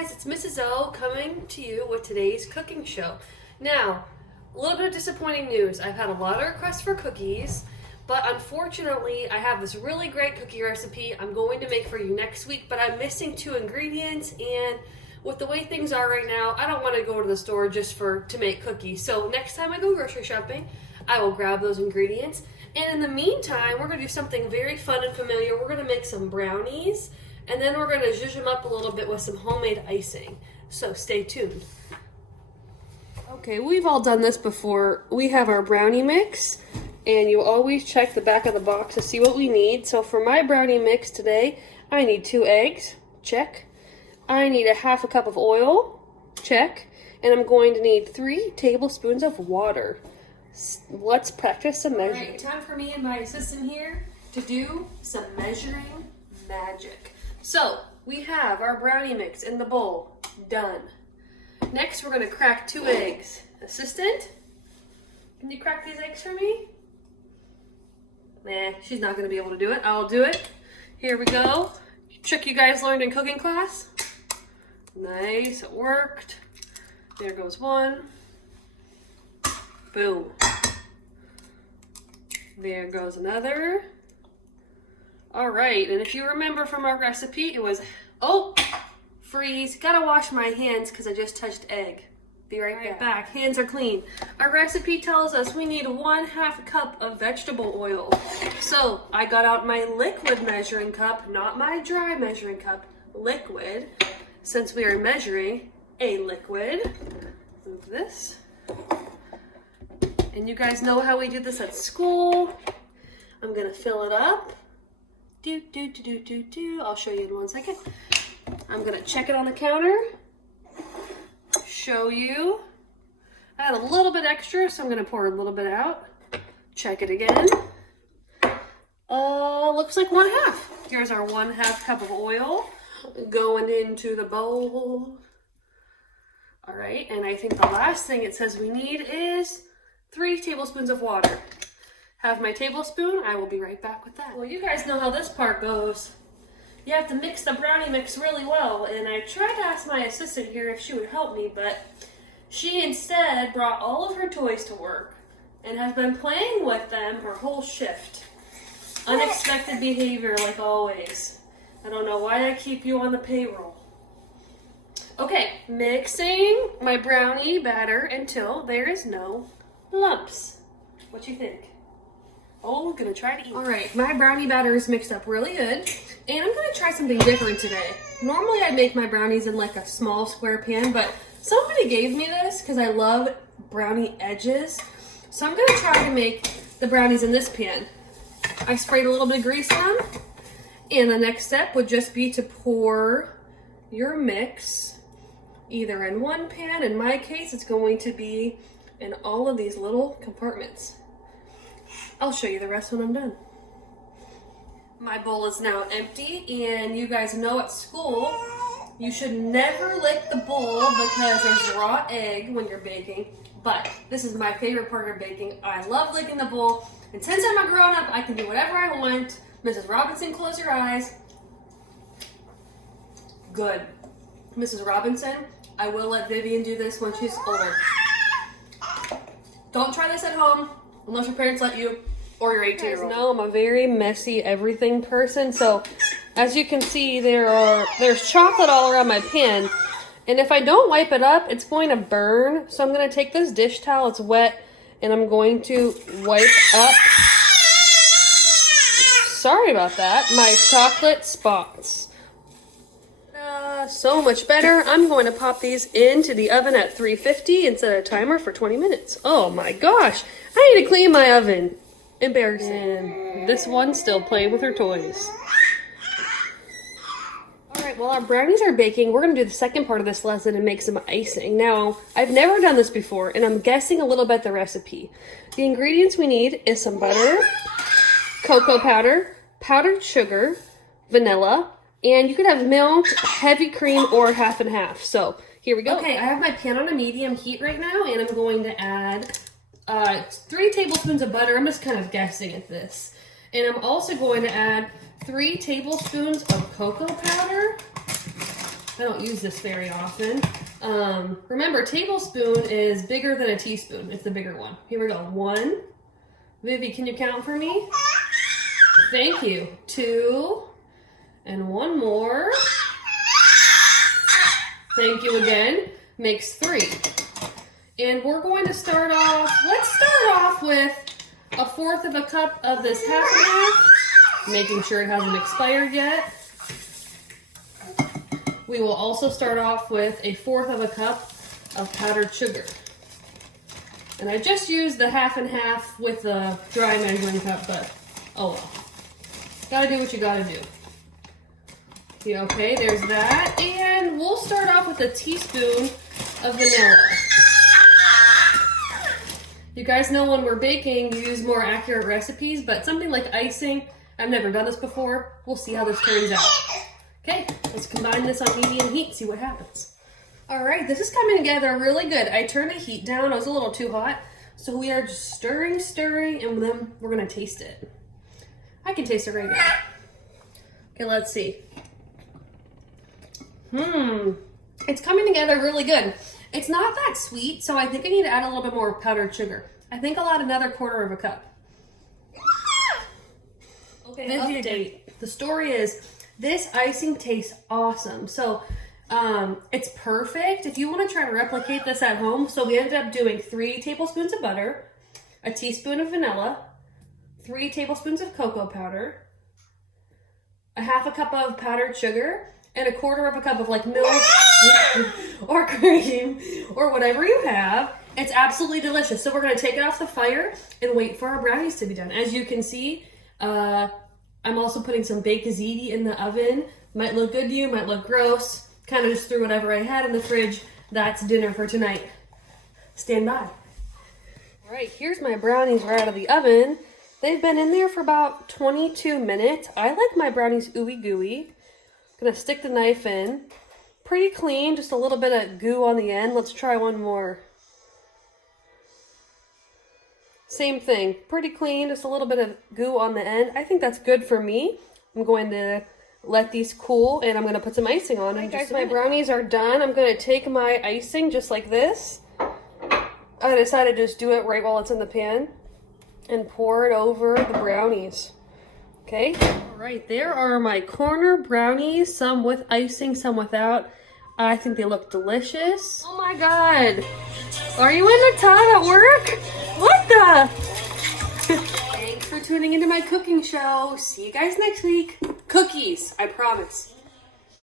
guys, it's Mrs. O coming to you with today's cooking show. Now, a little bit of disappointing news. I've had a lot of requests for cookies, but unfortunately I have this really great cookie recipe I'm going to make for you next week, but I'm missing 2 ingredients, and with the way things are right now, I don't want to go to the store just to make cookies. So next time I go grocery shopping, I will grab those ingredients. And in the meantime, we're going to do something very fun and familiar. We're going to make some brownies, and then we're going to zhuzh them up a little bit with some homemade icing. So stay tuned. Okay, we've all done this before. We have our brownie mix, and you always check the back of the box to see what we need. So for my brownie mix today, I need 2 eggs, check. I need a half a cup of oil, check. And I'm going to need 3 tablespoons of water. Let's practice some measuring. All right, time for me and my assistant here to do some measuring magic. So we have our brownie mix in the bowl, done. Next, we're going to crack 2 eggs. Assistant, can you crack these eggs for me? Nah, she's not going to be able to do it. I'll do it. Here we go. Trick you guys learned in cooking class. Nice, it worked. There goes 1. Boom. There goes another. All right, and if you remember from our recipe, it was, oh, freeze, gotta wash my hands because I just touched egg. Be right back. Hands are clean. Our recipe tells us we need 1/2 cup of vegetable oil. So I got out my liquid measuring cup, not my dry measuring cup, liquid, since we are measuring a liquid. Move this. And you guys know how we do this at school. I'm gonna fill it up. I'll show you in 1 second. I'm gonna check it on the counter. Show you. I had a little bit extra, so I'm gonna pour a little bit out. Check it again. Looks like 1/2. Here's our 1/2 cup of oil going into the bowl. All right, and I think the last thing it says we need is 3 tablespoons of water. Have my tablespoon. I will be right back with that. Well, you guys know how this part goes. You have to mix the brownie mix really well, and I tried to ask my assistant here if she would help me, but she instead brought all of her toys to work and has been playing with them her whole shift. Unexpected behavior like always. I don't know why I keep you on the payroll. Okay, mixing my brownie batter until there is no lumps. What you think? Oh, I'm gonna try to eat. All right, my brownie batter is mixed up really good, and I'm gonna try something different today. Normally I make my brownies in like a small square pan, but somebody gave me this because I love brownie edges. So I'm gonna try to make the brownies in this pan. I sprayed a little bit of grease on, and the next step would just be to pour your mix either in one pan. In my case, it's going to be in all of these little compartments. I'll show you the rest when I'm done. My bowl is now empty, and you guys know at school, you should never lick the bowl because there's raw egg when you're baking, but this is my favorite part of baking. I love licking the bowl, and since I'm a grown-up, I can do whatever I want. Mrs. Robinson, close your eyes. Good. Mrs. Robinson, I will let Vivian do this when she's older. Don't try this at home unless your parents let you or your 18-year-old. No, I'm a very messy everything person. So as you can see, there's chocolate all around my pan. And if I don't wipe it up, it's going to burn. So I'm going to take this dish towel, it's wet, and I'm going to wipe up. Sorry about that. My chocolate spots. So much better. I'm going to pop these into the oven at 350 and set a timer for 20 minutes. Oh my gosh. I need to clean my oven. Embarrassing. And this one's still playing with her toys. Alright, while our brownies are baking, we're going to do the second part of this lesson and make some icing. Now, I've never done this before, and I'm guessing a little bit the recipe. The ingredients we need is some butter, cocoa powder, powdered sugar, vanilla, and you could have milk, heavy cream, or half and half. So here we go. Okay, I have my pan on a medium heat right now, and I'm going to add 3 tablespoons of butter. I'm just kind of guessing at this. And I'm also going to add 3 tablespoons of cocoa powder. I don't use this very often. Remember, tablespoon is bigger than a teaspoon. It's the bigger one. Here we go. 1. Vivi, can you count for me? Thank you. 2. And 1 more. Thank you again. Makes 3. And we're going to start off, let's start off with 1/4 of a cup of this half and half, making sure it hasn't expired yet. We will also start off with 1/4 of a cup of powdered sugar. And I just used the half and half with the dry measuring cup, but oh well. Gotta do what you gotta do. Yeah, okay, there's that. And we'll start off with a teaspoon of vanilla. You guys know when we're baking, you use more accurate recipes, but something like icing, I've never done this before. We'll see how this turns out. Okay, let's combine this on medium heat, see what happens. All right, this is coming together really good. I turned the heat down, it was a little too hot. So we are just stirring, and then we're gonna taste it. I can taste it right now. Okay, let's see. It's coming together really good. It's not that sweet, so I think I need to add a little bit more powdered sugar. I think I'll add another 1/4 of a cup. Okay, update. The story is, this icing tastes awesome. So it's perfect if you want to try to replicate this at home. So we ended up doing 3 tablespoons of butter, a teaspoon of vanilla, 3 tablespoons of cocoa powder, a 1/2 cup of powdered sugar, and 1/4 of a cup of like milk or cream or whatever you have. It's absolutely delicious. So we're gonna take it off the fire and wait for our brownies to be done. As you can see, I'm also putting some baked ziti in the oven. Might look good to you, might look gross. Kind of just threw whatever I had in the fridge. That's dinner for tonight. Stand by. All right, here's my brownies right out of the oven. They've been in there for about 22 minutes. I like my brownies ooey gooey. Gonna stick the knife in. Pretty clean, just a little bit of goo on the end. Let's try one more. Same thing, pretty clean, just a little bit of goo on the end. I think that's good for me. I'm going to let these cool, and I'm gonna put some icing on them. Guys, my brownies are done. I'm gonna take my icing just like this. I decided to just do it right while it's in the pan and pour it over the brownies. Okay, all right, there are my corner brownies, some with icing, some without. I think they look delicious. Oh my God, are you in the tub at work? What the? Thanks for tuning into my cooking show. See you guys next week. Cookies, I promise.